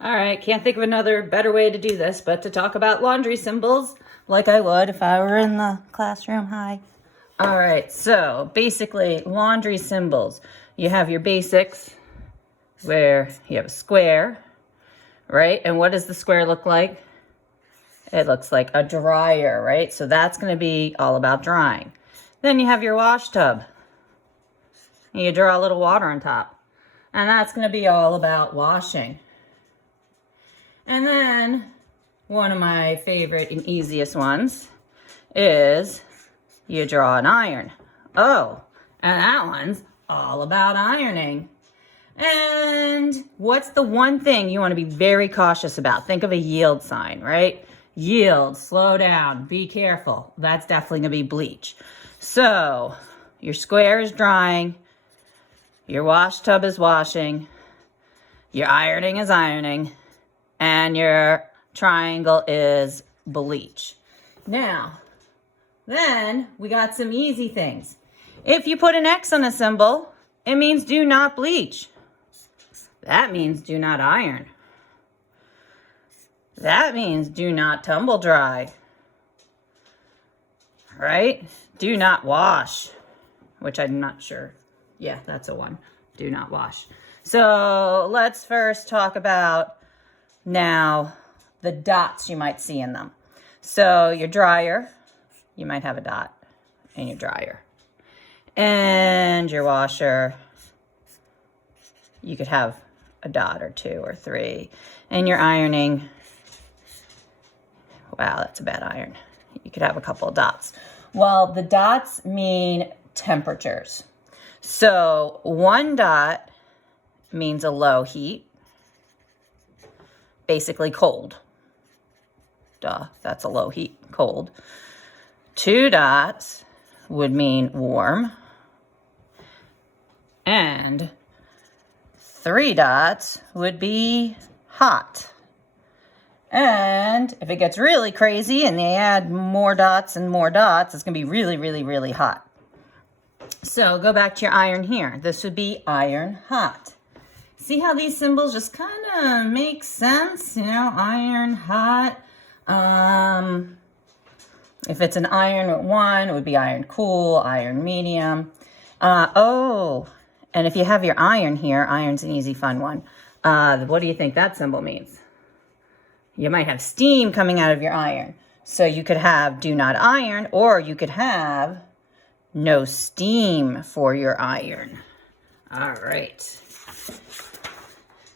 All right, can't think of another better way to do this but to talk about laundry symbols like I would if I were in the classroom. Hi. All right, so basically laundry symbols. You have your basics where you have a square, right? And what does the square look like? It looks like a dryer, right? So that's going to be all about drying. Then you have your wash tub. And you draw a little water on top. And that's going to be all about washing. And then one of my favorite and easiest ones is you draw an iron. Oh, and that one's all about ironing. And what's the one thing you want to be very cautious about? Think of a yield sign, right? Yield, slow down, be careful. That's definitely going to be bleach. So your square is drying, your wash tub is washing, your ironing is ironing, and your triangle is bleach. Now, then we got some easy things. If you put an X on a symbol, it means do not bleach. That means do not iron. That means do not tumble dry. Right? Do not wash, which I'm not sure. Yeah, that's a one. Do not wash. So let's first talk about now the dots you might see in them. So your dryer, you might have a dot in your dryer. And your washer, you could have a dot or two or three. And your ironing, wow, that's a bad iron. You could have a couple of dots. Well, the dots mean temperatures. So 1 dot means a low heat, basically cold. Duh, that's a low heat, cold. 2 dots would mean warm. And 3 dots would be hot. And if it gets really crazy and they add more dots and more dots, it's going to be really, really, really hot. So go back to your iron here. This would be iron hot. See how these symbols just kind of make sense? You know, iron hot. If it's an iron at 1, it would be iron cool, iron medium. And if you have your iron here, iron's an easy, fun one. What do you think that symbol means? You might have steam coming out of your iron. So you could have do not iron, or you could have no steam for your iron. All right.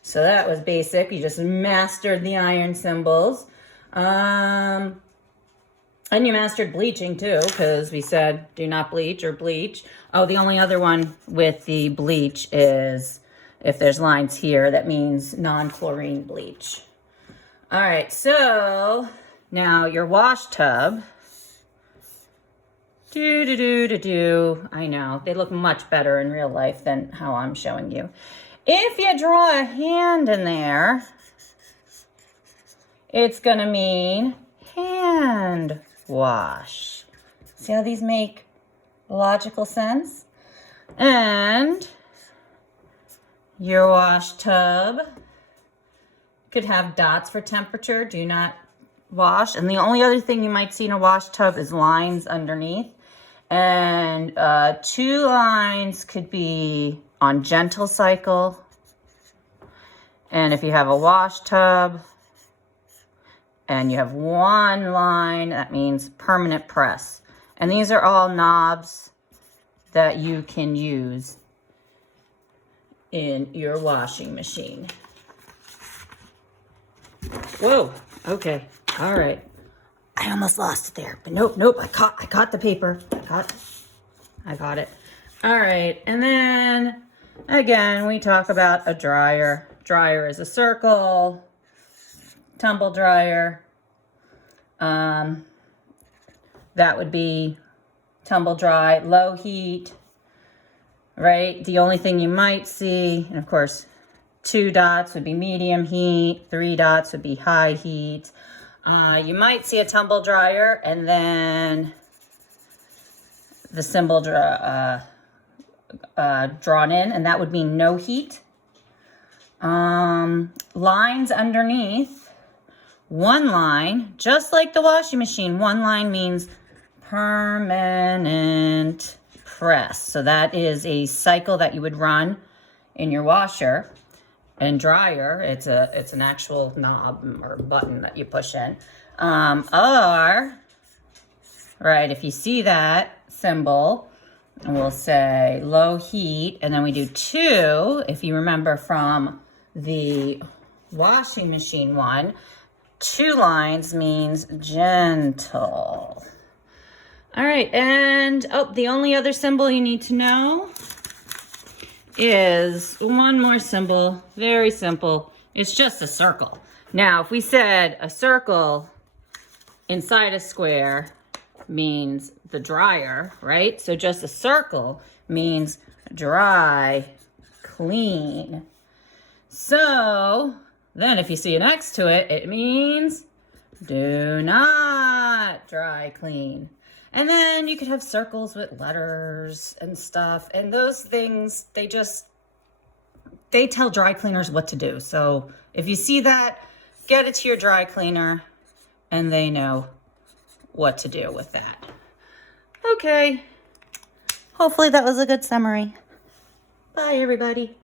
So that was basic. You just mastered the iron symbols. And you mastered bleaching too, because we said do not bleach or bleach. Oh, the only other one with the bleach is if there's lines here, that means non-chlorine bleach. All right, so now your wash tub. I know, they look much better in real life than how I'm showing you. If you draw a hand in there, it's gonna mean hand wash. See how these make logical sense? And your wash tub could have dots for temperature, do not wash. And the only other thing you might see in a wash tub is lines underneath. And 2 lines could be on gentle cycle. And if you have a wash tub and you have 1 line, that means permanent press. And these are all knobs that you can use in your washing machine. Whoa, okay, all right. I almost lost it there, but nope, I caught the paper. I got it. All right, and then again, we talk about a dryer. Dryer is a circle, tumble dryer. That would be tumble dry, low heat, right? The only thing you might see, and of course, 2 dots would be medium heat, 3 dots would be high heat. You might see a tumble dryer and then the symbol drawn in, and that would mean no heat. lines underneath. One line, just like the washing machine, one line means permanent press. So that is a cycle that you would run in your washer and dryer. It's an actual knob or button that you push in. Or, right, if you see that symbol, we'll say low heat, and then we do 2, if you remember from the washing machine one, 2 lines means gentle. All right, and the only other symbol you need to know is one more symbol, very simple. It's just a circle. Now, if we said a circle inside a square means the dryer, right? So just a circle means dry, clean. So then if you see an X to it, it means do not dry clean. And then you could have circles with letters and stuff. And those things, they tell dry cleaners what to do. So if you see that, get it to your dry cleaner and they know what to do with that. Okay. Hopefully that was a good summary. Bye, everybody.